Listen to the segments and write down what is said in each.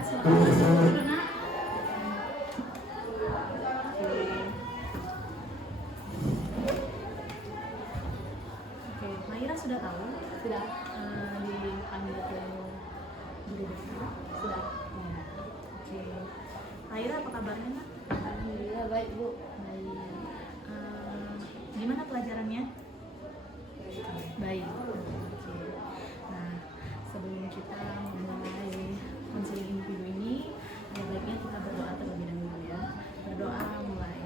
silakan masuk dulu nak. Oke, Maira sudah tahu? Sudah. Dipanggil ke guru besar? Sudah. Ya. Oke. Maira apa kabarnya nak? Alhamdulillah baik Bu. Baik. Gimana pelajarannya? Baik. Oke. Nah, sebelum kita memulai konseling individu ini, ada baiknya kita berdoa terlebih dahulu ya. Berdoa mulai.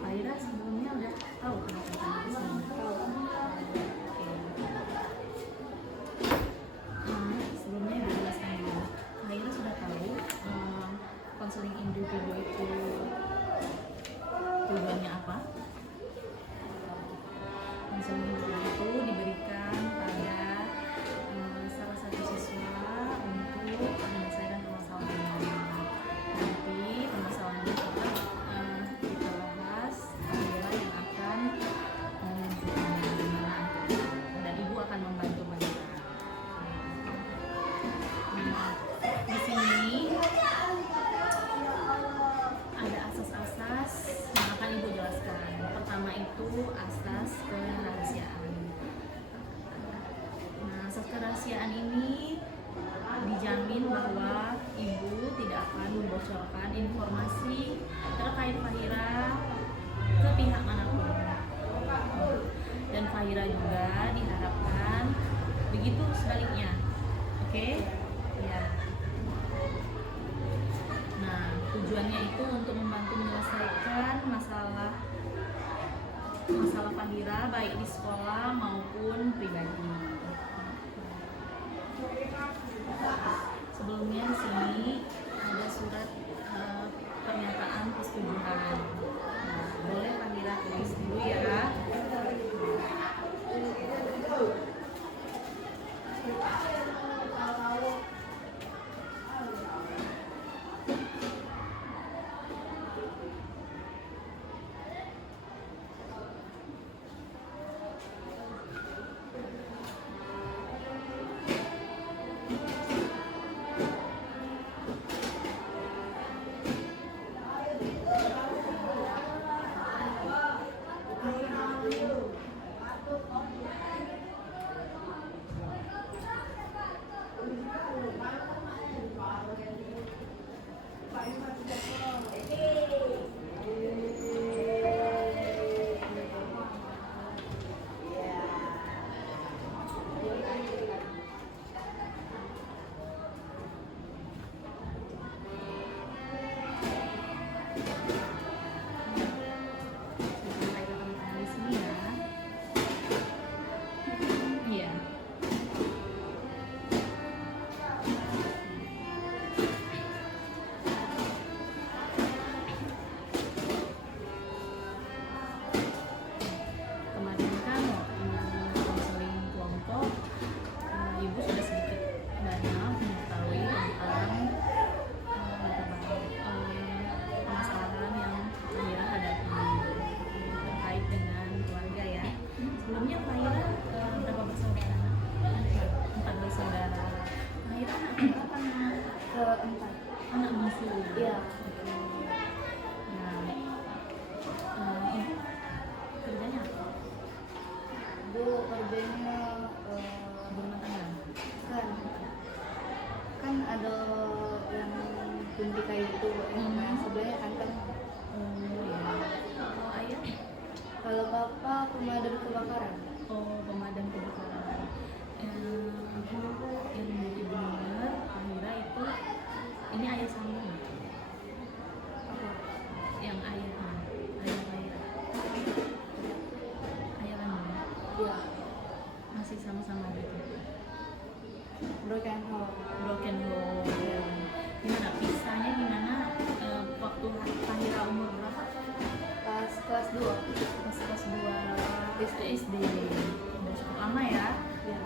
Maira sebelumnya udah tahu tentang di sini? Sebelumnya dijelaskan dulu. Maira sudah tahu konseling individu itu tujuannya apa? Konseling individu itu diberikan pada salah satu siswa untuk menyelesaikan permasalahannya. Nanti permasalahannya tetap kita bahas Maira yang akan menentukannya dan ibu akan membantu Maira. Di sini ada asas-asas yang akan ibu jelaskan. Pertama itu asas kerahasiaan. Nah, asas kerahasiaan ini dijamin bahwa ibu tidak akan membocorkan informasi terkait Fahira ke pihak manapun. Dan Fahira juga diharapkan begitu sebaliknya. Oke? Ya. Nah, tujuannya itu untuk membantu menyelesaikan masalah Fahira baik di sekolah maupun pribadi. Sebelumnya di sini ada surat pernyataan persetujuan. Nah, boleh Fahira tulis dulu ya. Keempat. Anak bungsu. Iya. Nah, ibu kerjanya apa? Bu kerjanya Berumah tangga. kan ada yang gunting kayu itu yang sebelahnya kantong. Oh ya. Kalau ayah? Kalau bapak pemadam kebakaran. Oh, pemadam kebakaran. Yang ibu dengar Fahira itu ini ayah sambung. Yang ayah Fahira. Ayah kandung. Iya. Masih sama-sama gitu. Broken home. Broken home. Gimana pisahnya gimana waktu Fahira umur berapa? Pas kelas 2. Pas kelas 2 SD. Udah cukup lama ya. Iya.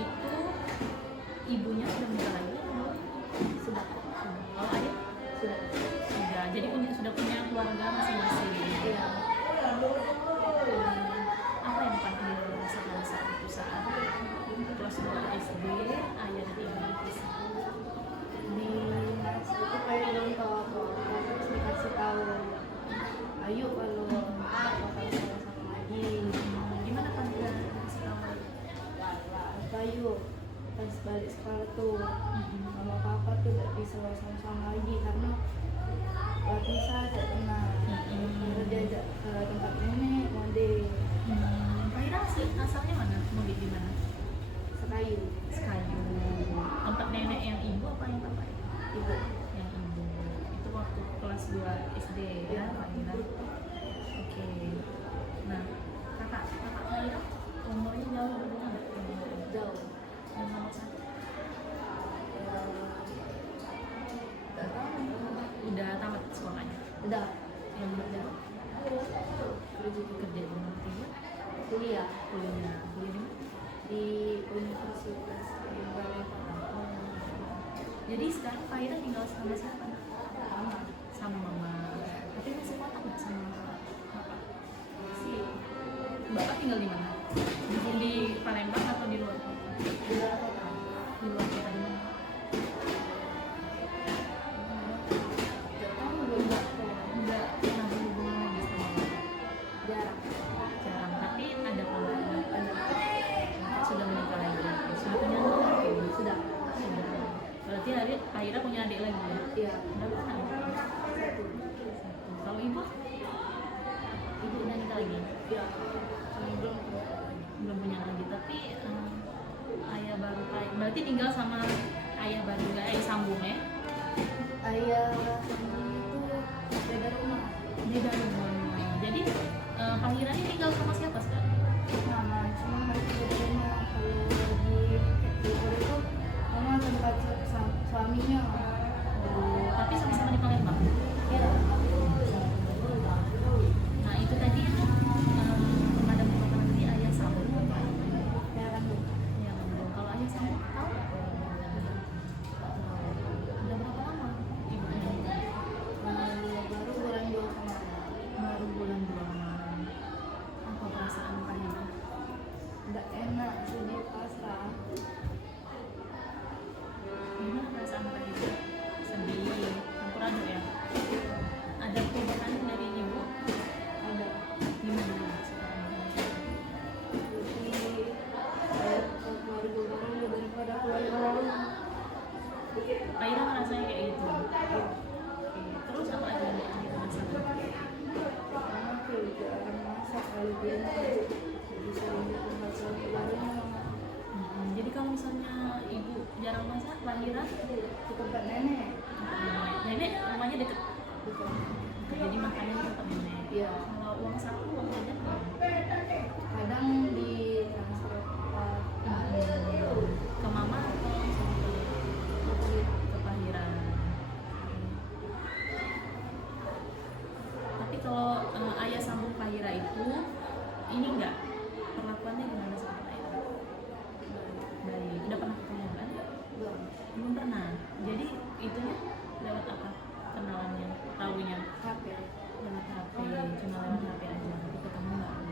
Itu Bayu pas balik sekolah tuh Mm-mm. mama papa tuh gak bisa sama-sama lagi karena Latisa tak pernah Mm-mm. diajak ke tempat nenek mode Kak Ira asalnya mana? Mau di mana? sekayu Sekayu. Tempat nenek yang ibu apa yang bapak? ibu Yang ibu. Itu waktu kelas 2 SD ya, Kak Ira. Oke. Nah, kakak Kak Ira umurnya jauh berbeda nggak? jauh Yang nomor 1 gak tahu udah tamat sekolahnya. udah Yang nomor 2 kerja di nomor 3 kuliah kuliah di mana? di Universitas Indonesia Jadi sekarang Kak Ira tinggal sama siapa? sama Sama mama. Tapi masih kontak nggak sama bapak? si Bapak tinggal di mana? Di Palembang atau di luar kota? di luar kota Di luar kota di mana? gak tahu belum tahu Nggak pernah berhubungan lagi sama bapak? jarang Jarang. Tapi ada kabar ada sudah menikah lagi. Sudah punya anak lagi? sudah Sudah. Berarti Kak Ira punya adik lagi ya? iya Berapa anak? satu Kalau ibu? Ibu udah nikah lagi? iya cuma belum punya lagi. Belum punya lagi. Tapi ayah baru Kak. Berarti tinggal sama ayah baru nggak? Ayah sambung ya? ayah sambung itu beda rumah Beda rumah. Jadi Kak Ira ini tinggal sama siapa sekarang? mama cuma harus beda rumah kalau lagi libur itu mama tempat suaminya Tapi sama-sama di Palembang. iya Nah itu tadi pemadam kebakaran tadi ayah sambung. ya kan Bu? Ya, kalau ayah sambung tahu? Udah berapa lama ibu ini? baru bulan 2 kemarin Baru bulan 2 kemarin. Apa perasaan Kak Ira? nggak enak sedih pasrah Gimana perasaan Kak Ira? Sedih, campur aduk ya? Ada perubahan dari ibu? ada Gimana sekarang? jadi saya ke keluarga baru daripada keluarga baru Kak Ira ngerasanya kayak gitu? Oke. Terus apa lagi yang Kak Ira rasakan? karena aku juga akan masak kalau dia bisa untuk tempat keluarga barunya Jadi kalau misalnya ibu jarang masak, Kak Ira ke tempat nenek nenek rumahnya deket. bukan Jadi makannya di tempat nenek. iya Kalau uang saku, uang jajan kadang di transfer ke mama atau langsung ke Pak Hira. Tapi kalau ayah sambung Pak Hira itu, ini enggak perlakuannya gimana sama Pak Hira? Baik, udah pernah ketemu kan? belum Belum pernah. Jadi itunya lewat apa? Kenalannya, tahunya HP lewat HP, cuma lewat HP aja. Tapi ketemu nggak?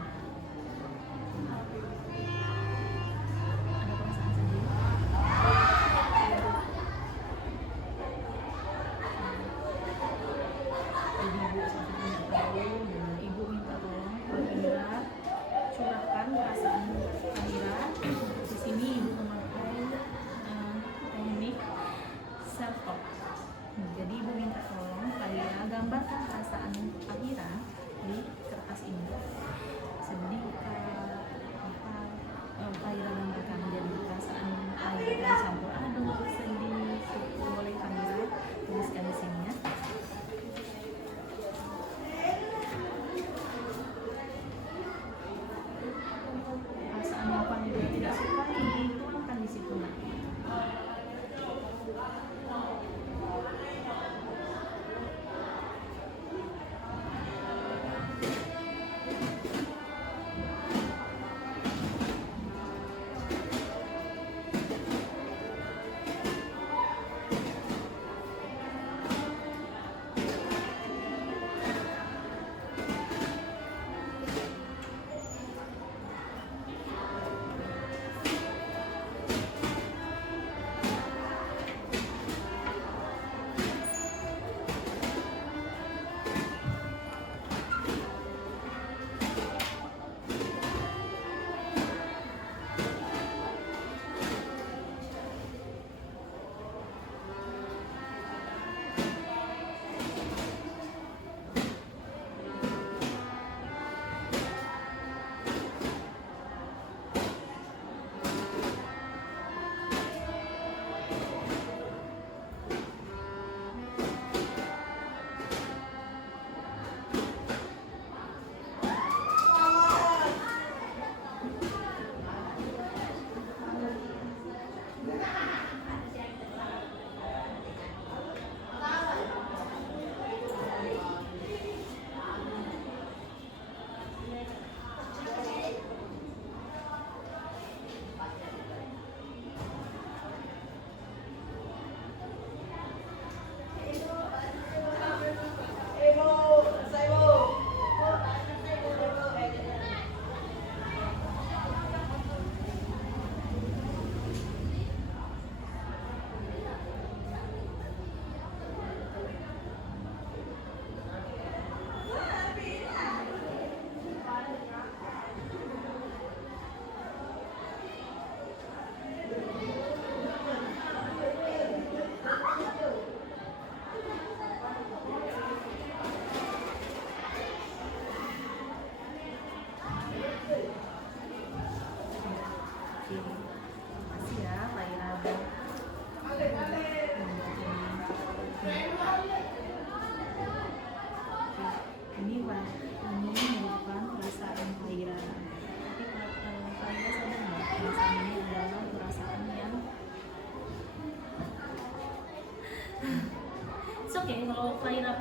okay. Kalau Faira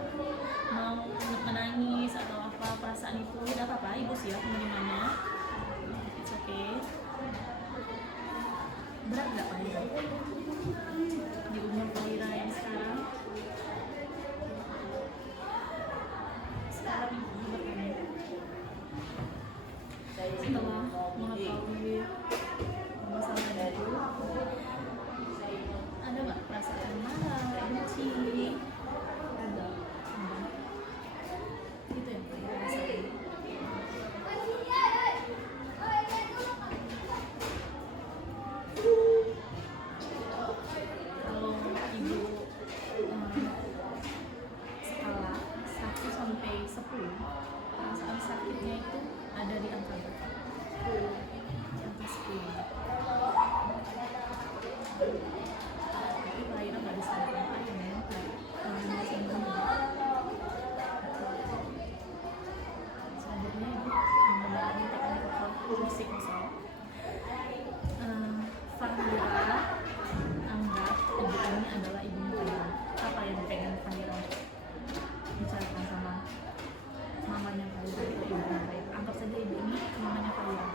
mau menangis atau apa perasaan itu tidak apa-apa, ibu siap menerimanya. It's okay. Berat nggak Faira di umur Faira yang sekarang? Sekarang begini, setelah mengetahui permasalahan itu, ada nggak perasaan marah, benci? Ada. Itu yang Faira rasain. Kalau ibu skala 1 sampai 10, perasaan sakitnya itu ada di angka berapa? Di angka 10. Tapi Faira nggak bisa ngapain ya, karena masih muda. Selanjutnya ibu menggunakan teknik musik misal. Fahira anggap ibu ini adalah ibunya Faira. Apa yang pengen Faira bicarakan sama mamanya Faira atau ibunya Faira? Anggap saja ibu ini mamanya Faira.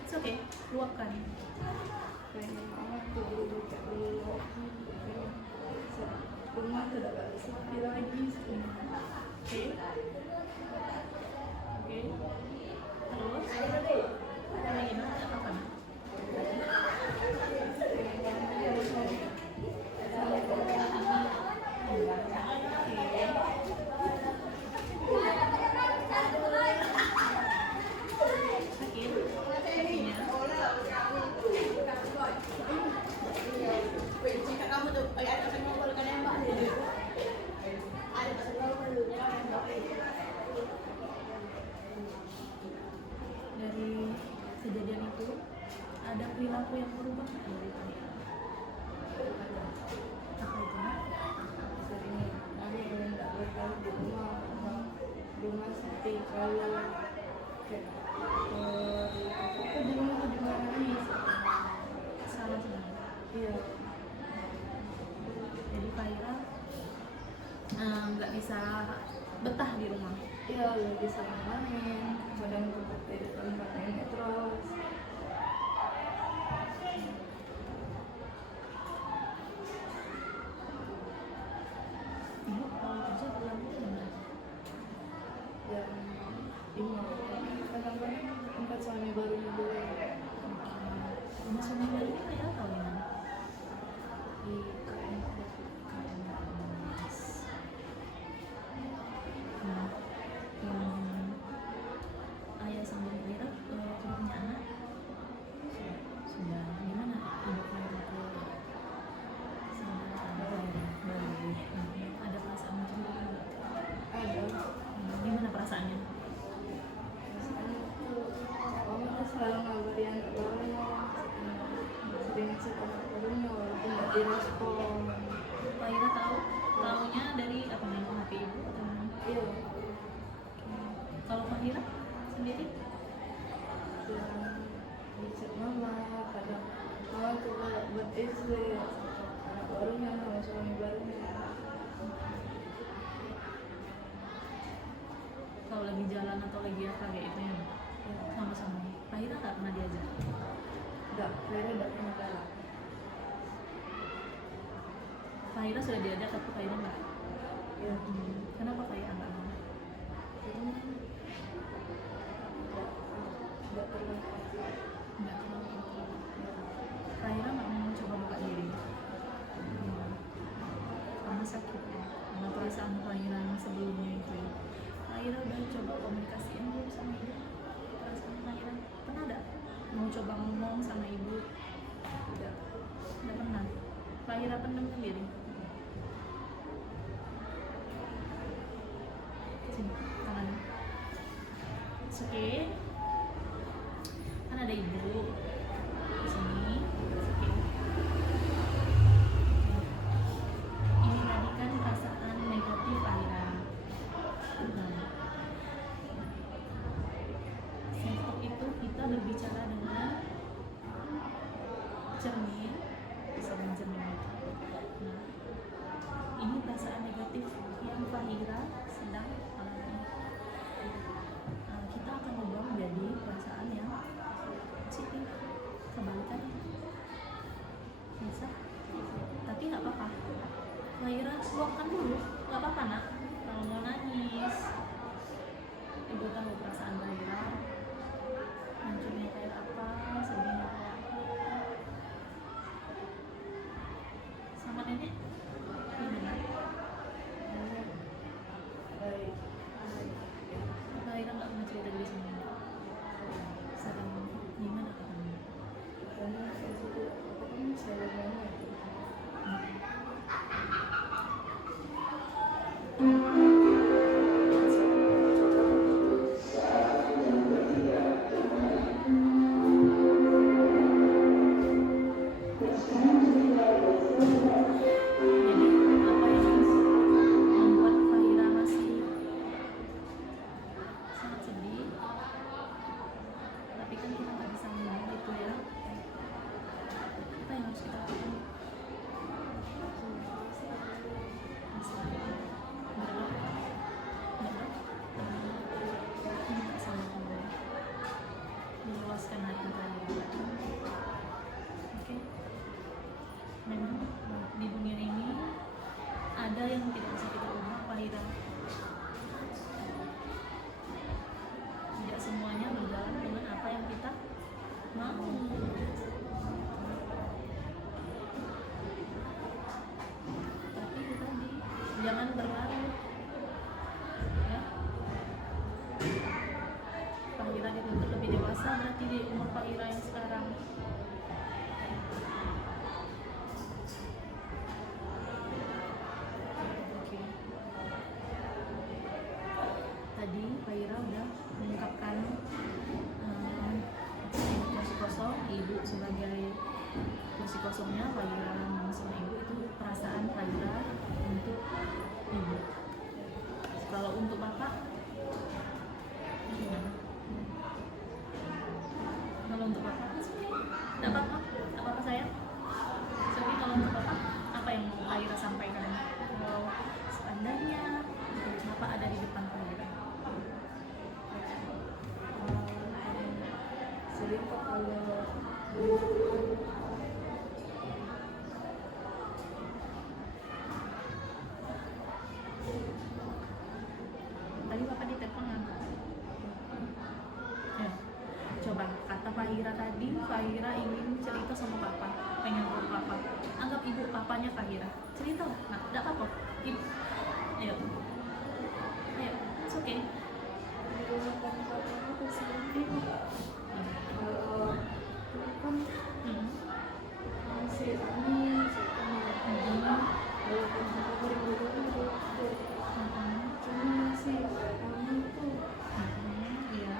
It's okay, luapkan. Pengen banget tuh dulu kayak dulu. Rumah tidak ada sepi lagi. Oke. Oke. Terus ada lagi nak? Ada apa nak? Dari kejadian itu ada perilaku yang berubah nggak dari Faira? Apa itu nak? Sering ada yang tidak bertahan di rumah. Rumah seperti kalau kayak apa di rumah tuh dimarahin. Salah sebenarnya. Iya. Jadi Faira nggak bisa betah di rumah. Iya, lagi sama main, kadang tempat di tempat mainnya terus. Ibu kalau kerja pulangnya gimana? Dan ibu kadang-kadang tempat suami baru dulu Rumah suami baru itu Faira tahu di mana? di KM. Nah, yang ayah sambung Faira sudah punya anak? Sudah. Gimana ibu Faira tuh sama Faira? Baik. Ada perasaan cemburu nggak? Ada. Gimana perasaannya? Misalnya tuh, kamu tuh selalu ngabari anak barunya, sering cek anak barunya walaupun nggak direspon. Faira taunya dari apa nih, HP ibu atau mana? Iya. Kalau Faira sendiri? Dan dicek mama, kadang mama tuh buat istri, anak barunya sama suami barunya. Kalau lagi jalan atau lagi apa kayak itu ya sama-sama. Faira nggak pernah diajak. Enggak, Faira enggak pernah galak. Faira sudah diajak tapi Faira nggak. Iya. Kenapa Faira nggak mau? Enggak pernah. Nggak terlalu. Faira nggak mau coba buka diri. Karena sakit ya. Karena perasaan Faira yang sebelumnya itu. Faira udah coba komunikasiin belum sama ibu? Perasaan Faira pernah nggak mau coba ngomong sama ibu? Tidak. Nggak pernah. Faira pendam sendiri. Sini, tangannya. It's okay. Kan ada ibu di sini. It's okay. Ini tadi kan perasaan negatif Faira. Nah, self-talk itu kita berbicara dengan cermin, bisa dengan cermin itu. Nah, ini perasaan negatif yang Fahira sedang alami. Kita akan ubah menjadi perasaan yang positif, kebalikan. Bisa? Tapi nggak apa-apa. Fahira luapkan dulu, nggak apa-apa nak. Kalau mau nangis, ibu tahu perasaan Fahira. Hancurnya kayak apa, sedihnya kayak apa. Sama nenek gimana? Baik. Fahira nggak pernah cerita dari sini. Sekarang gimana katanya? Karena saya sudah apa kan saya banyak. Jadi apa yang membuat Fahira masih sangat sedih? Tapi kan kita nggak bisa ngomong itu ya. Apa yang harus kita lakukan? Minta sama Allah, meluaskan hati kalian. Oke? Memang di dunia ini ada yang tidak bisa kita ubah, Fahira. Tidak semuanya berjalan dengan apa yang kita mau. Tapi itu tadi, jangan berlarut. Ya. Fahira dituntut lebih dewasa berarti di umur Fahira yang sekarang. Oke. Tadi Fahira udah mengungkapkan kursi kosong, ibu sebagai kursi kosongnya Fahira sama ibu, itu perasaan Fahira untuk ibu. Kalau untuk bapak gimana? Kalau untuk bapak tidak apa-apa, tidak apa-apa sayang. Jadi kalau untuk bapak apa yang mau Fahira sampaikan? Kalau seandainya bapak ada di depan Fahira. Sering kok kalau Tadi bapak ditelepon kan? Ya. Coba kata Fahira tadi, Fahira ingin cerita sama papa, pengen peluk papa. Anggap ibu papanya Fahira. Cerita, nah, tidak apa-apa. Ibu, ayo, ayo, it's okay. aku sedih. Kalau kan Hmm. masih ini saya walaupun aku beribu-ribu cuma masih kamu tuh Iya.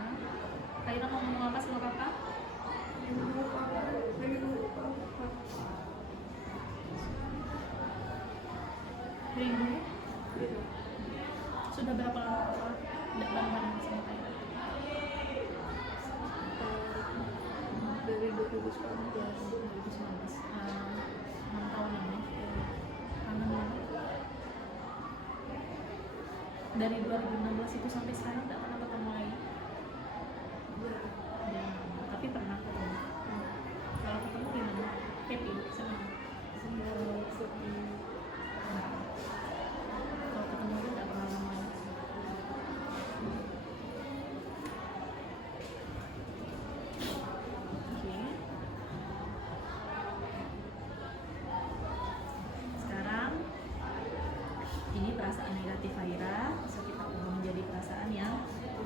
Fahira mau ngomong apa sama papa? rindu apa Rindu. Sudah berapa lama papa tidak bareng-bareng sama Fahira? dari 2019. 2019. 6 tahun ini. Kangen banget. Dari 2016 itu sampai sekarang tidak pernah ketemu lagi. Ya, tapi pernah ketemu. Kalau ketemu gimana? Happy, senang. Semua sedih. Kalau ketemu itu tidak pernah lama. Oke. Sekarang ini perasaan negatif Fahira bisa kita ubah menjadi perasaan yang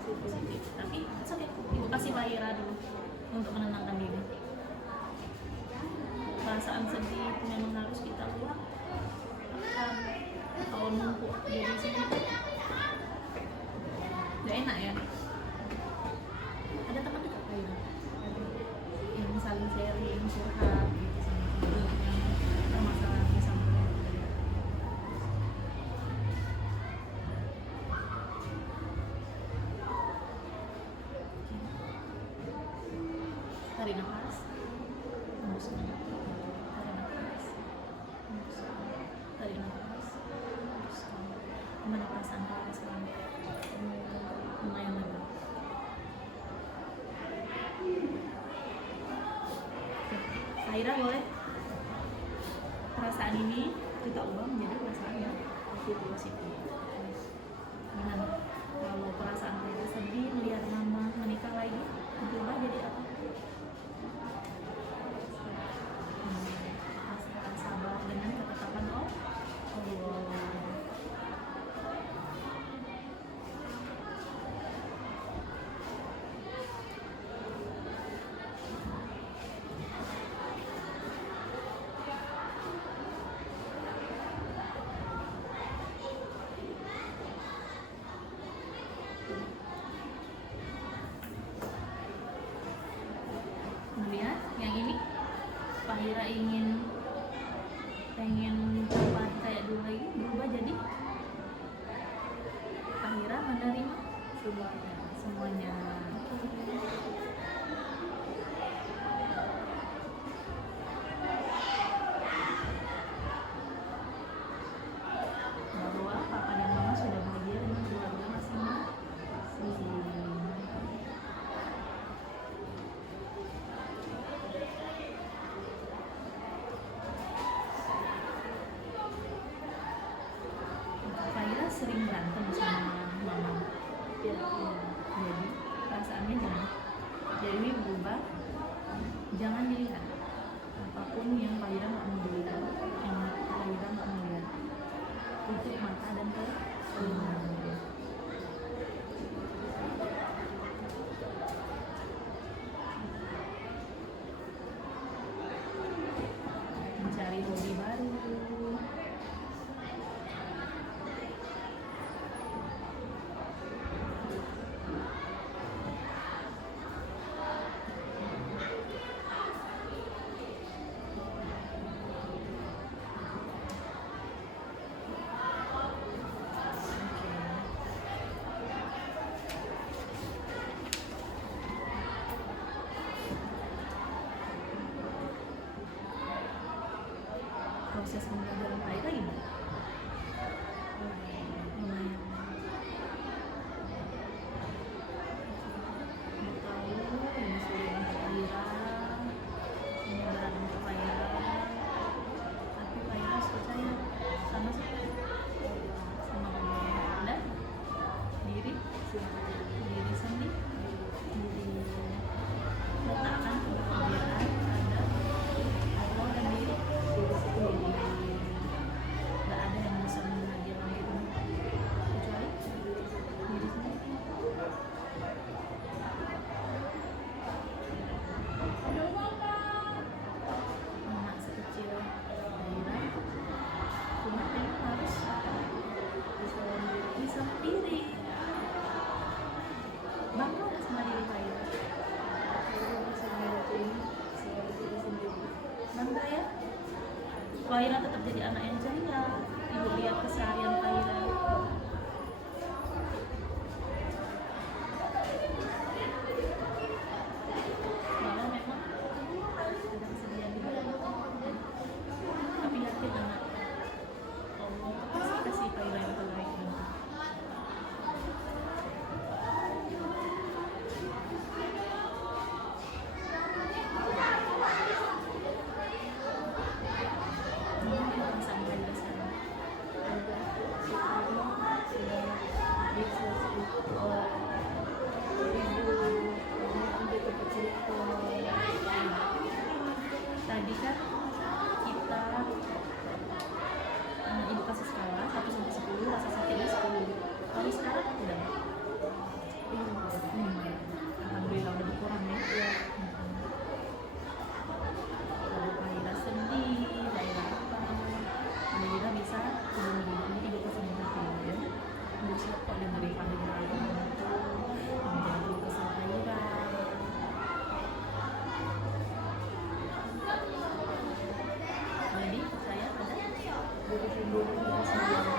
positif. Tapi it's okay. Ibu kasih Fahira dulu untuk menenangkan diri. Perasaan sedih itu memang harus kita luapkan. Kalau numpuk jadi sini gak enak ya. Ada teman dekat Fahira yang saling sharing, curhat gitu sama ibu yang permasalahannya sama keluarga. Tarik nafas, hembuskan. Tarik nafas, hembuskan. Tarik nafas, Ira boleh perasaan ini kita ubah menjadi perasaan yang positif. Gimana? Kalau perasaan Ira sedih melihat mama menikah lagi, berubah jadi apa? Rasakan sabar dengan ketetapan Allah. Kemudian yang ini Pak Ira pengen coba kayak dulu lagi, berubah jadi Pak Ira menerima semuanya. Bahwa papa dan mama sudah bahagia dengan keluarga masing-masing. Saya sering berantem sama mama. Jadi perasaannya jangan. Jadi berubah. Jangan dilihat. Apapun yang Pak Ira nggak mau dilihat, yang Pak Ira nggak mau lihat. Tutup mata dan telinga. Mencari hobi baru. Proses pembelajaran Pak Ira gimana? Lumayan. Mau tahu ini sulit untuk Pak Ira, ini berat untuk Pak Ira, tapi Pak Ira harus percaya sama siapa? Sama Allah dan diri sendiri. Letakkan kebahagiaan pada Allah dan diri sendiri. Gak ada yang bisa membahagiakan kita kecuali diri sendiri. Anak sekecil Ira cuma memang harus bisa mandiri. Bangga nggak sama diri Pak Ira? Bangga ya? Pak Ira tetap jadi anak yang ceria. Ibu lihat keseharian Pak Ira. Walau memang ada kesedihan juga, tapi yakin anak Allah pasti kasih Pak Ira yang terbaik nanti. Tadi kan kita edukasi skala 1 sampai 10, rasa sakitnya 10. Kalau sekarang udah 5. Alhamdulillah udah berkurang ya. Kalau Pak Ira sedih, Pak Ira apa, Pak Ira bisa hubungi ini 3 ya. Bisa kok dengerin Pak Ira lagi menjadi kesal Pak Ira. Jadi saya pada diri sendiri.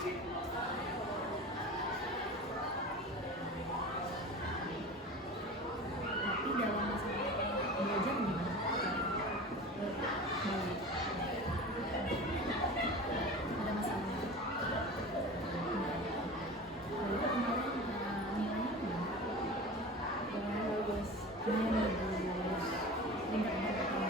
Tapi dalam masalah belajar gimana? Baik. Ada masalah? Lalu kemarin nilainya gimana? Lumayan bagus. Nilainya bagus. Tingkat berapa?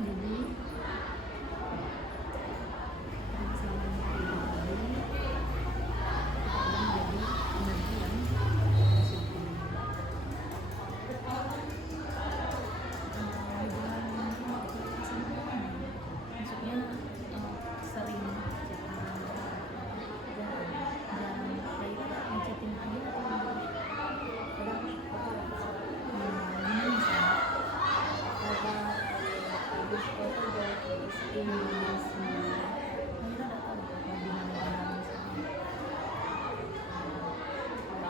Jadi maksudnya sering ngechatin aja atau gimana misalnya? Habis foto dari ini Kita nggak tahu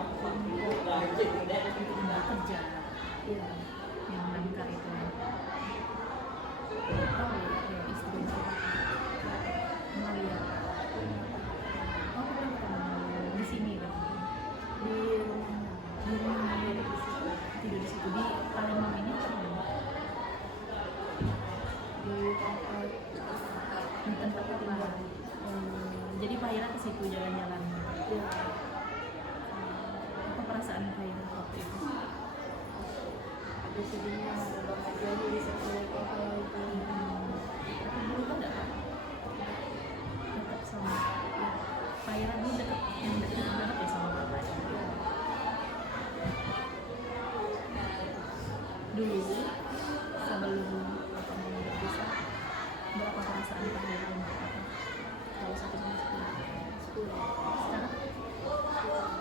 apa gimana misalnya kerja ya yang langka itu tahu ya istri melihat oh bukan ketemu di sini kan di rumahnya di rumah tidur di situ di Palembang ini atau di mana? di tempat Di tempat tinggal. Jadi Pak Ira ke situ jalan-jalan. ya Apa perasaan Pak Ira waktu itu? ada sedihnya ada bahagianya di sekolah kakak itu Tapi dulu kan enggak dekat sama Pak Ira dulu dekat yang dekat banget ya sama Bapak. Dulu sebelum Bapak mau berpisah, berapa perasaan Pak Ira untuk Bapak? Kalau 1 sama 10. sekolah Sekarang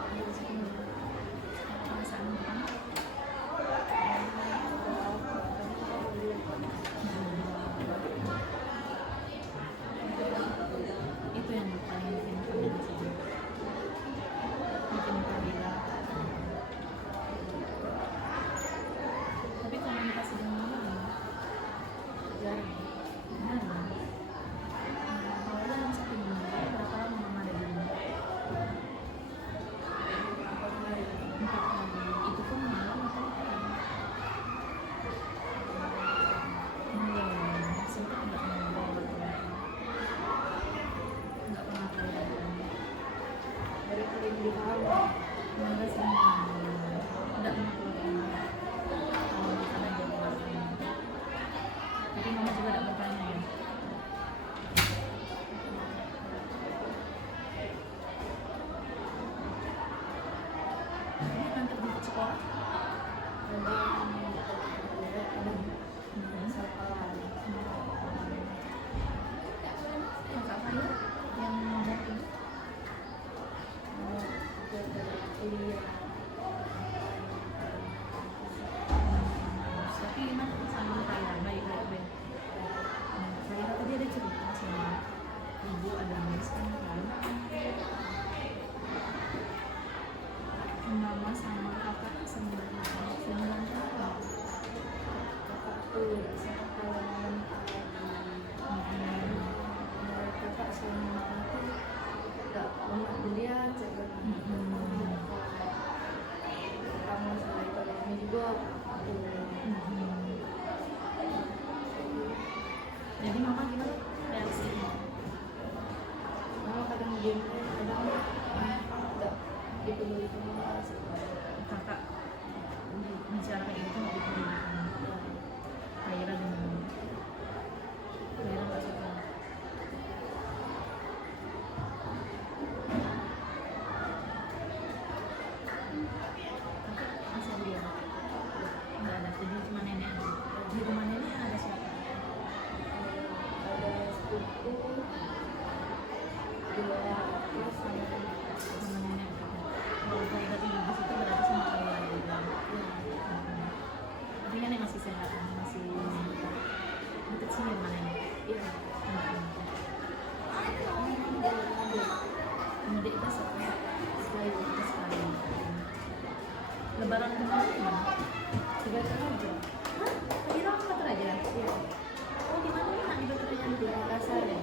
ada 10. Perasaan pertama itu yang paling bikin kangen sih, bikin kabila. Tapi komunikasi dengan mama jarang gimana? Kalau dalam 1 minggu berapa lama mama ada di rumah? 4 hari 4 hari. Itu pun malam atau apa? Malam. Sempat nggak ngobrol? Nggak pernah kelihatan. dari sering di kamar Mangga sering ngobrol. Nggak pernah keluar rumah. Kalau makan aja keluar rumah. Tapi mama juga nggak bertanya ya. Ini kantor di sekolah. ada sekolah Kakak saya yang ngomong itu kuliah tapi gimana sama Kaya baik-baik. Kaya tadi ada cerita sama ibu ada kan mama sama kakak 9 tahun. kakakku sekolah mental kakak sama aku nggak pernah kuliah coba kamu sama ekonomi juga Jadi mama gimana reaksinya? mama kadang diem kadang nggak dipeduli sama Kakak bicara kayak gitu nggak dipedulikan. Kaya dengan Kaya nggak suka. Kakak masih dia nggak ada, jadi cuma nenek aja. Di rumah nenek ada siapa? ada sepupu dua terus sama Sama nenek aja. Keluarga masih sehat, masih dekat sini mana ini? Iya. Mudik besok Sekali. sekali. Lebaran kemarin gimana? 3 tahun aja. Hah? Tadi orang Batur aja? Iya. Oh di mana enak di Batur aja? Di Makassar ya.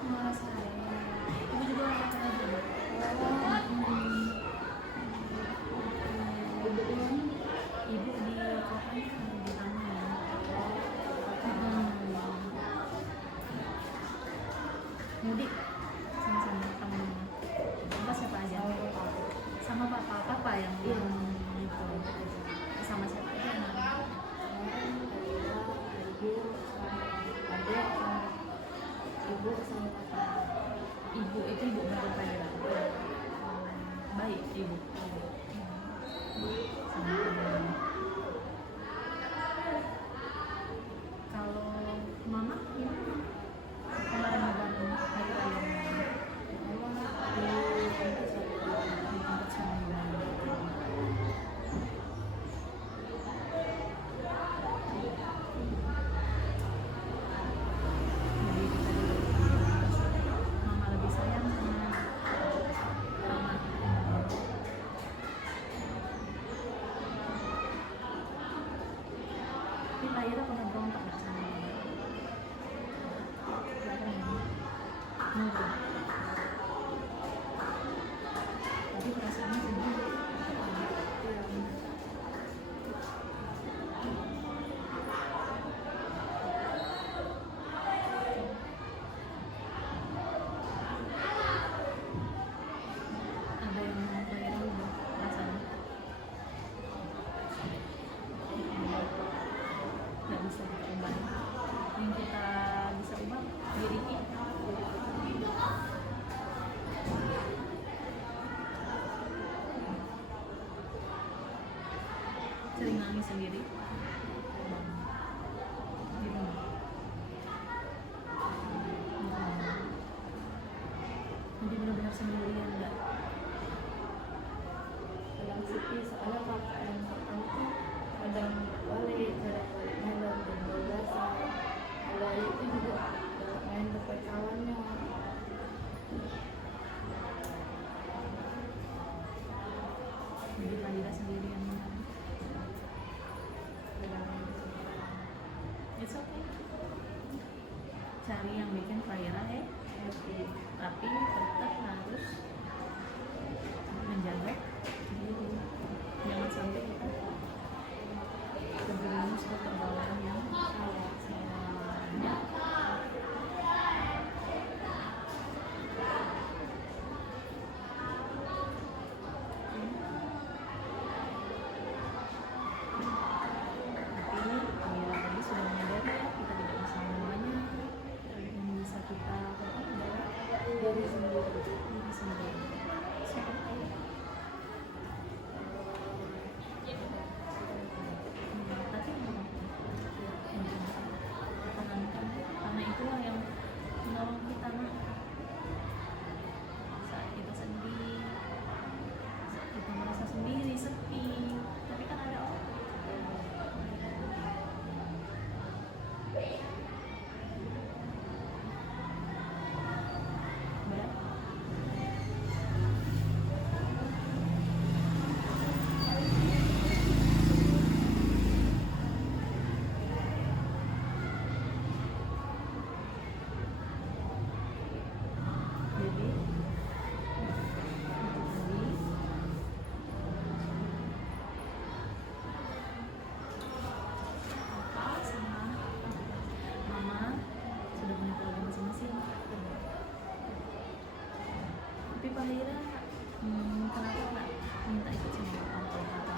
Merasa ya. Ibu juga orang Batur aja. Ibu di mana? Ibu di kota di Tangerang. Mudik sama-sama temennya. Apa siapa aja? Sama papa yang Iya. itu. Sama siapa aja? Ibu sama kakak. Ibu itu ibu baru Fahira. Baik ibu. Sama temennya. Kalau mama gimana? Kemarin lebaran hari raya Mama di tempat saya. di tempat sembilan. Jadi kita mama lebih sayang sama mama. Tapi Fahira pernah berontak nggak sama mama? Nggak pernah. Nurut. Tapi perasaannya sedih. Ada yang mau Fahira ubah rasanya? Nggak bisa kita ubah. Yang kita bisa ubah diri kita. Sering nangis sendiri di rumah. Jadi benar-benar sendirian nggak? Kadang sepi soalnya kakak yang pertama tuh kadang balik main dan berbelasan. Kalau itu juga main dekat kawannya. Jadi Fahira sendirian. Kadang It's okay. Cari yang bikin Fahira happy. tapi tetap harus menjaga diri. Jangan sampai kita terjerumus ke pergaulan yang salah. Tapi ya tadi sudah menyadari ya kita tidak bisa semuanya. Yang bisa kita lakukan adalah Dari sendiri. diri sendiri. So, okay. Tapi pertahankan karena itulah yang menolong kita nak saat kita sedih, saat kita merasa sendiri sepi, tapi kan ada orang. Berat. Jadi papa sama mama sudah punya keluarga masing-masing. Tapi Fahira kenapa nggak minta ikut sama papa atau papa?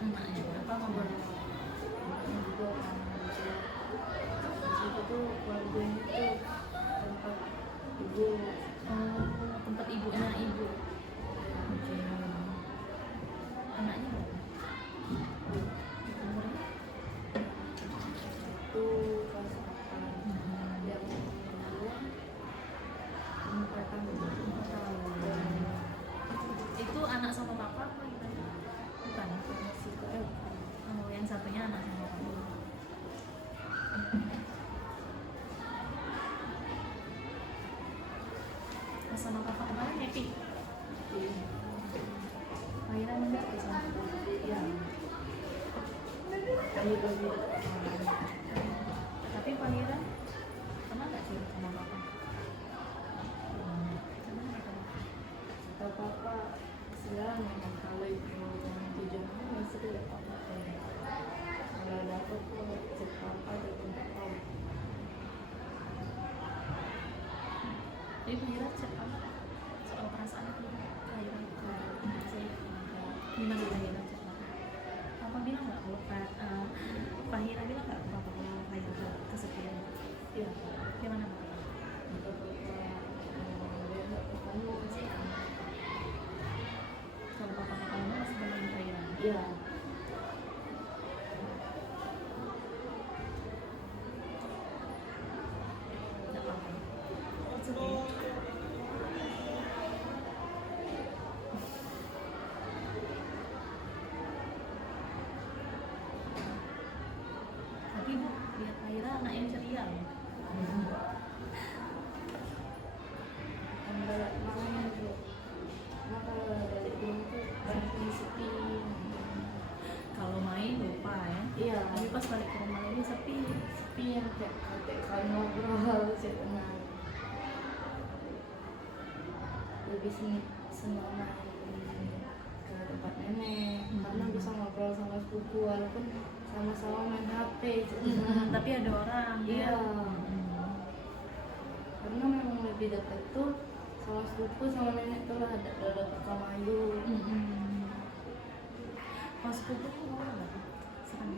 Anaknya berapa ngobrol? Juga kan di situ tuh keluarganya tuh tempat ibu. Oh, tempat ibunya ibu. Oke. Anaknya berapa? Umurnya? Itu kelas 8. Jadi Fahira chat kamu soal perasaan itu Fahira ke saya gimana Fahira chat kamu? Papa bilang nggak kalau Fahira bilang nggak apa kalau Fahira kesepian? Iya. Gimana Pak? Kalau papa kamu masih temenin Fahira? Iya. Nggak apa-apa. It's okay. Tapi Bu, lihat Fahira anak yang ceria loh. Makanya tuh, kalau balik rumah tuh paling sepi. Kalau main lupa ya. Iya. Tapi pas balik ke rumah lagi sepi. Sepi yang kayak kalau ngobrol saya tenang. Lebih senang main ke tempat nenek karena bisa ngobrol sama sepupu walaupun sama-sama main HP. Tapi ada orang Iya. ya. Karena memang lebih dekat tuh sama sepupu sama nenek tuh lah ada Kamayu. Kalau sepupu tuh mau nggak? Sekarang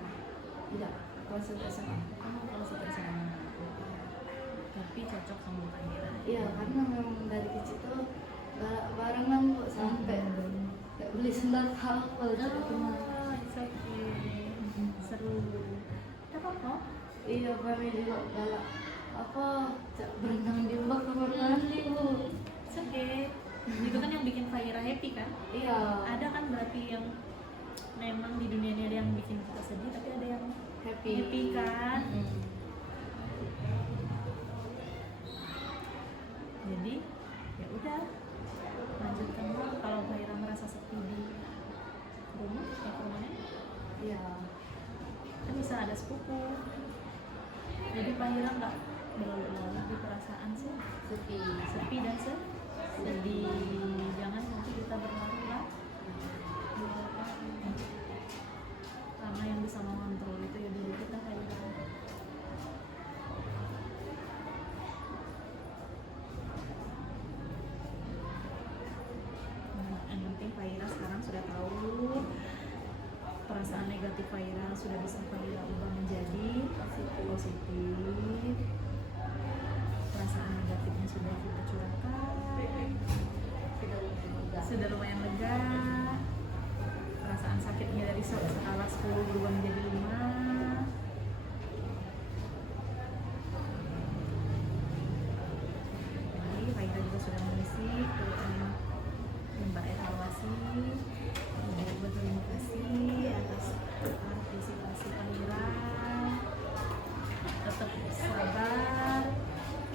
Tidak, kalau sudah sama. kamu kalau seperti sama tapi cocok sama Fahira. Iya, karena memang dari kecil tuh barengan kok sampai kayak beli sendal kapal juga kemana. It's okay. Seru. Tidak apa-apa. Iya, kami juga galak apa cak berenang di bawah kamar mandi Bu. It's okay. Itu kan yang bikin Fahira happy kan? Iya. Ada kan berarti yang memang di dunia ini ada yang bikin kita sedih tapi ada yang happy kan? Jadi ya udah lanjutkan lah. Kalau Fahira merasa sepi di rumah ya ke rumahnya Iya. kan bisa ada sepupu. Jadi Fahira nggak berlalu-lalu di perasaan sih sepi dan sedih. Jangan nanti kita berlarut lah. Karena yang bisa mengontrol itu ya diri kita Fahira. Yang penting Fahira sekarang sudah tahu perasaan negatif Fahira sudah bisa Fahira ubah menjadi positif. Perasaan negatifnya sudah kita curahkan, sudah lumayan lega. Perasaan sakitnya dari skala 10 berubah menjadi 5. Jadi Fahira juga sudah mengisi ke Mbak evaluasi. Ibu berterima kasih atas partisipasi Fahira. Tetap sabar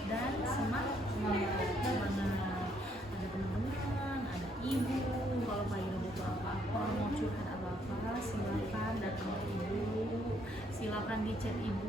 dan semangat. Ada teman-teman, ada ibu. Kalau Fahira butuh apa-apa, mau curhat apa-apa, silakan datang ke ibu. Silakan di chat ibu